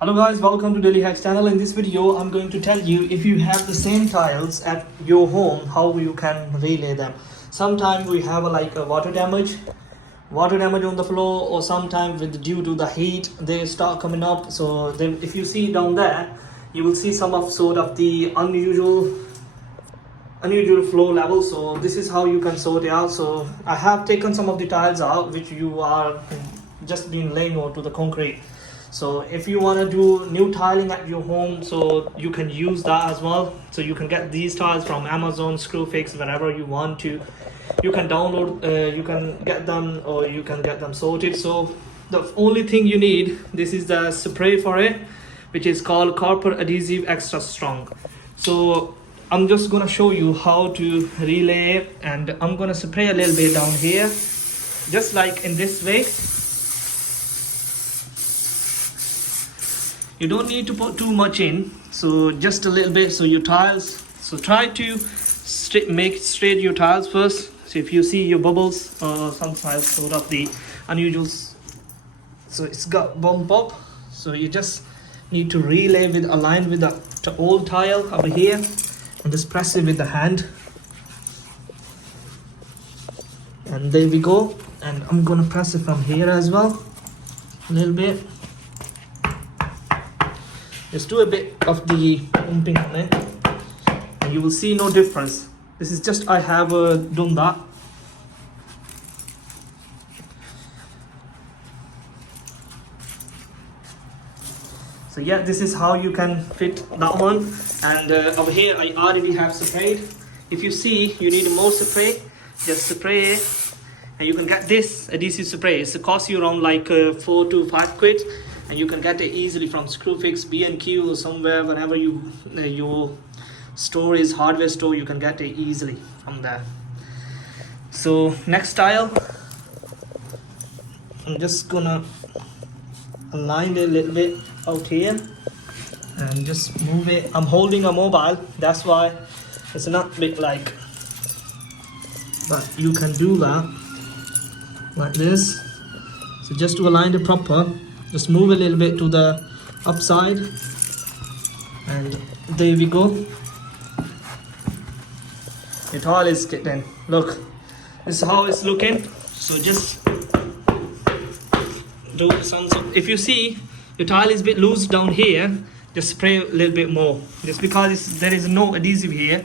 Hello guys, welcome to Daily Hacks channel. In this video, I'm going to tell you if you have the same tiles at your home, how you can relay them. Sometimes we have like a water damage on the floor, or sometimes with due to the heat they start coming up. So then if you see down there, you will see some of sort of the unusual flow level. So this is how you can sort it out. So I have taken some of the tiles out which you are just been laying onto the concrete. So if you want to do new tiling at your home, so you can use that as well. So you can get these tiles from Amazon, Screwfix, wherever you want to. You can download, you can get them, or you can get them sorted. So the only thing you need, this is the spray for it, which is called Copper Adhesive Extra Strong. So I'm just gonna show you how to relay it, and I'm gonna spray a little bit down here, just like in this way. You don't need to put too much in, so just a little bit. So your tiles, so try to make straight your tiles first. So if you see your bubbles or some tiles sort of the unusual, so it's got bump up, so you just need to relay with align with the old tile over here, and just press it with the hand, and there we go. And I'm gonna press it from here as well a little bit. Just do a bit of the pumping on it, and you will see no difference. This is just I have done that. So yeah, this is how you can fit that one. And over here I already have sprayed. If you see you need more spray, just spray it, and you can get this adhesive spray. It costs you around like 4 to 5 quid. And you can get it easily from Screwfix, B&Q, or somewhere. Whenever your store is hardware store, you can get it easily from there. So next tile, I'm just gonna align it a little bit out here and just move it. I'm holding a mobile, that's why it's not big like, but you can do that like this. So just to align it proper, just move a little bit to the upside, and there we go. The tile is getting, look, this is how it's looking. So just do some, if you see your tile is a bit loose down here, just spray a little bit more. Just because there is no adhesive here,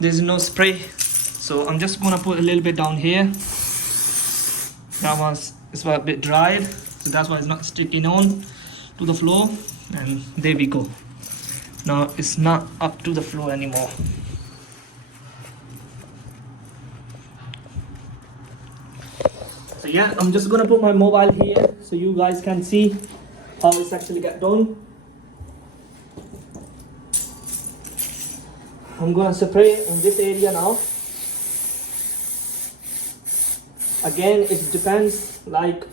there's no spray. So I'm just gonna put a little bit down here. That one's it's a bit dried, so that's why it's not sticking on to the floor. And there we go. Now it's not up to the floor anymore. So yeah, I'm just gonna put my mobile here so you guys can see how it's actually get done. I'm gonna spray on this area now. Again, it depends like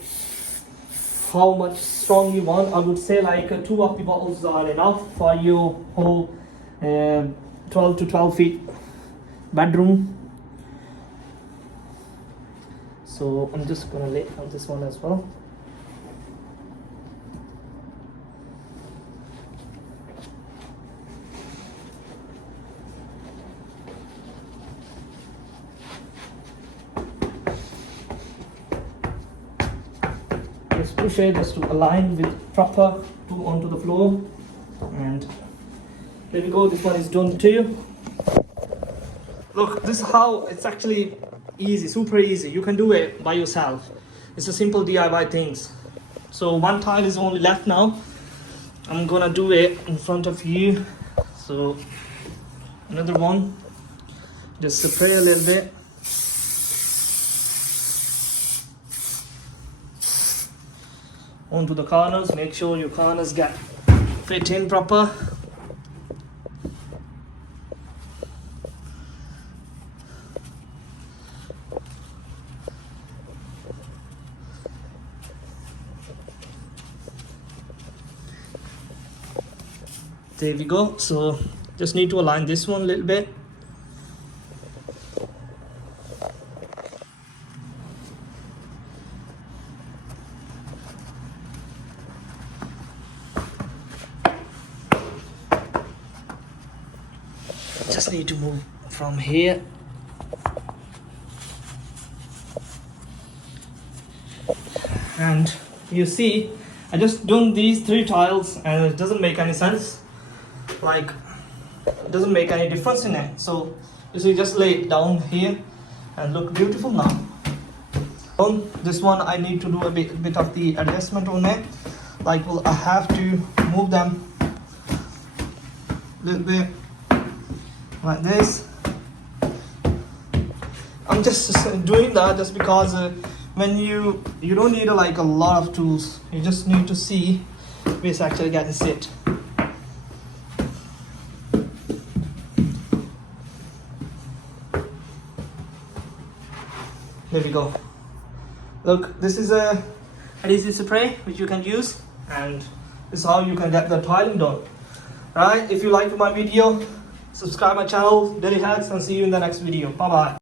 how much strong you want. I would say like 2 of the bottles are enough for your whole 12 to 12 feet bedroom. So I'm just gonna lay on this one as well. Just push it just to align with proper onto the floor, and there we go. This one is done too. Look, this is how it's actually easy, super easy. You can do it by yourself. It's a simple DIY things. So one tile is only left now. I'm gonna do it in front of you. So another one, just spray a little bit. Onto the corners, make sure your corners get fit in proper. There we go. So just need to align this one a little bit. just need to move from here. And you see, I just done these 3 tiles and it doesn't make any sense. Like, it doesn't make any difference in it. So you see, just lay it down here and look beautiful now. On this one, I need to do a bit of the adjustment on it. Like, well, I have to move them a little bit like this. I'm just doing that just because when you don't need like a lot of tools, you just need to see where it's actually getting sit. There we go. Look, this is a adhesive spray which you can use, and this is how you can get the tiling done. Alright, if you liked my video, subscribe my channel, Daily Hacks, and see you in the next video. Bye bye.